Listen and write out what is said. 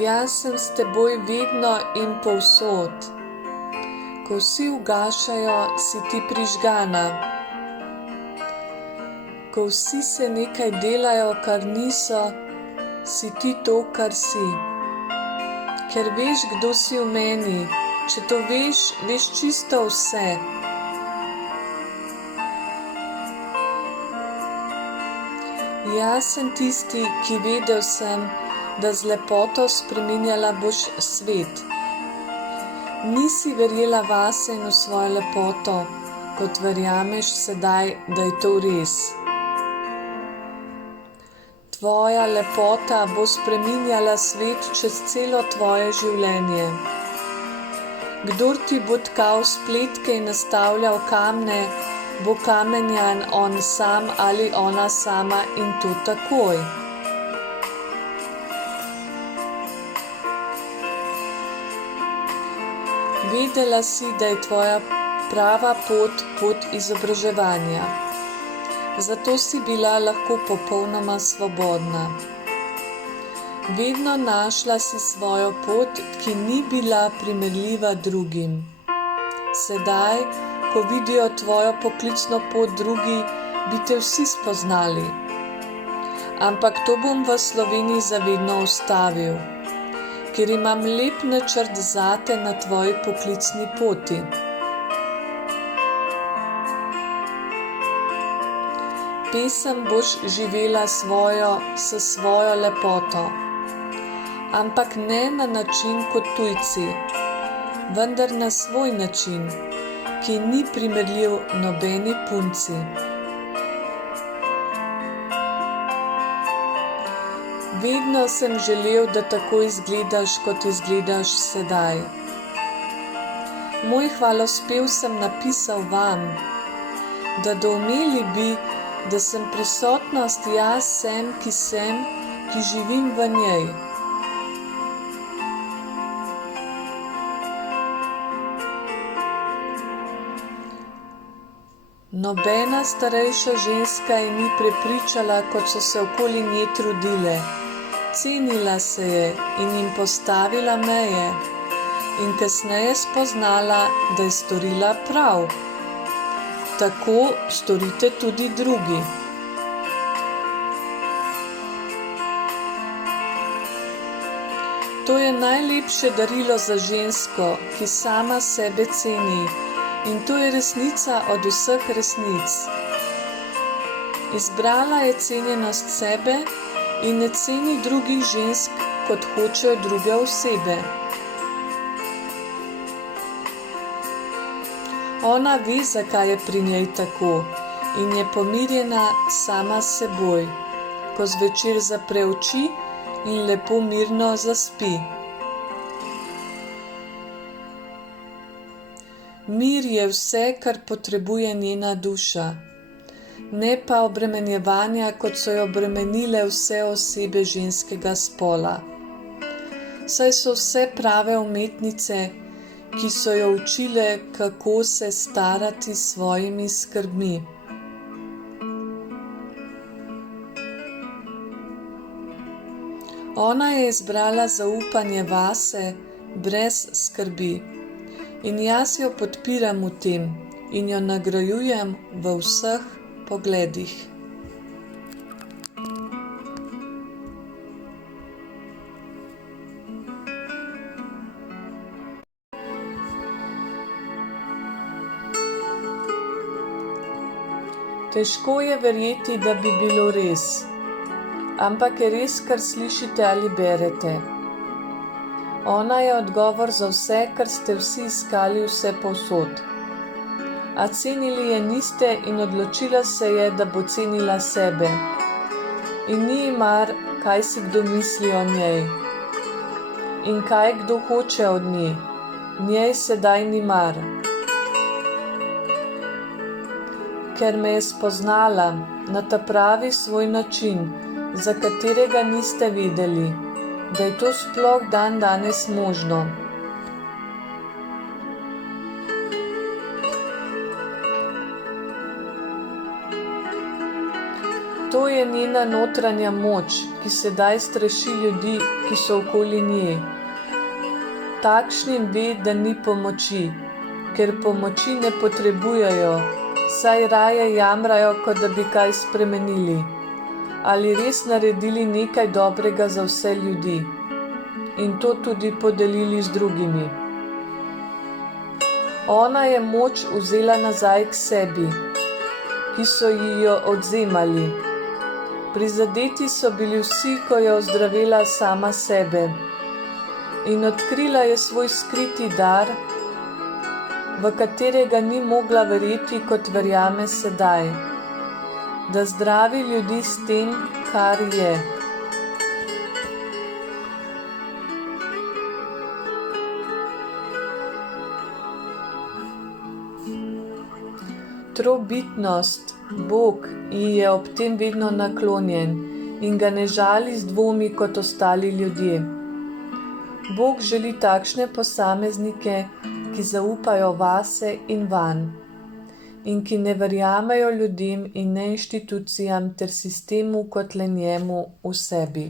Jaz sem s teboj vedno in povsod. Ko vsi ugašajo, si ti prižgana. Ko vsi se nekaj delajo, kar niso, si ti to, kar si. Ker veš, kdo si v meni, če to veš, veš čisto vse. Jaz sem tisti, ki vedel sem, da z lepoto spreminjala boš svet. Nisi verjela vase in v svojo lepoto, kot verjameš sedaj, da je to res. Tvoja lepota bo spreminjala svet čez celo tvoje življenje. Kdor ti bo tkal spletke in nastavljal kamne, bo kamenjan on sam ali ona sama in to takoj. Vedela si, da je tvoja prava pot izobraževanja. Zato si bila lahko popolnoma svobodna. Vedno našla si svojo pot, ki ni bila primerljiva drugim. Sedaj, ko vidijo tvojo poklicno pot drugi, bi te vsi spoznali. Ampak to bom v Sloveniji zavedno ustavil, ker imam lep načrt zate na tvoji poklicni poti. Pesem boš živela s svojo lepoto, ampak ne na način kot tujci, vendar na svoj način, ki ni primerljiv nobeni punci. Vedno sem želel, da tako izgledaš, kot izgledaš sedaj. Moj hvalospev sem napisal vam, da doumeli bi, da sem prisotnost jaz sem, ki živim v njej. Nobena starejša ženska je ni prepričala, kot so se okoli nje trudile. Cenila se je in jim postavila meje in kasneje spoznala, da je storila prav. Tako storite tudi drugi. To je najlepše darilo za žensko, ki sama sebe ceni, in to je resnica od vseh resnic. Izbrala je cenjenost sebe in ne ceni drugih žensk, kot hočejo druge osebe. Ona ve, zakaj je pri njej tako, in je pomirjena sama s seboj, ko zvečer zapre oči in lepo mirno zaspi. Mir je vse, kar potrebuje njena duša, ne pa obremenjevanja, kot so jo obremenile vse osebe ženskega spola. Saj so vse prave umetnice, ki so jo učile, kako se starati s svojimi skrbmi. Ona je izbrala zaupanje vase brez skrbi. In jaz jo podpiram v tem in jo nagrajujem v vseh pogledih. Težko je verjeti, da bi bilo res, ampak je res, kar slišite ali berete. Ona je odgovor za vse, kar ste vsi iskali vse povsod. A cenili je niste in odločila se je, da bo cenila sebe. In ni ji mar, kaj si kdo misli o njej. In kaj kdo hoče od nje. Njej sedaj ni mar. Ker me je spoznala na ta pravi svoj način, za katerega niste vedeli, da je to sploh dan danes možno. To je njena notranja moč, ki sedaj straši ljudi, ki so okoli nje. Takšnim ve, da ni pomoči, ker pomoči ne potrebujejo, saj raje jamrajo, kot da bi kaj spremenili ali res naredili nekaj dobrega za vse ljudi in to tudi podelili z drugimi. Ona je moč vzela nazaj k sebi, ki so ji jo odvzemali. Prizadeti so bili vsi, ko je ozdravila sama sebe in odkrila je svoj skriti dar, v katerega ni mogla verjeti, kot verjame sedaj, da zdravi ljudi s tem, kar je. Trobitnost, Bog, ji je ob tem vedno naklonjen in ga ne žali z dvomi kot ostali ljudje. Bog želi takšne posameznike, ki zaupajo vase in vanj in ki ne verjamejo ljudem in ne inštitucijam ter sistemu kot le njemu v sebi.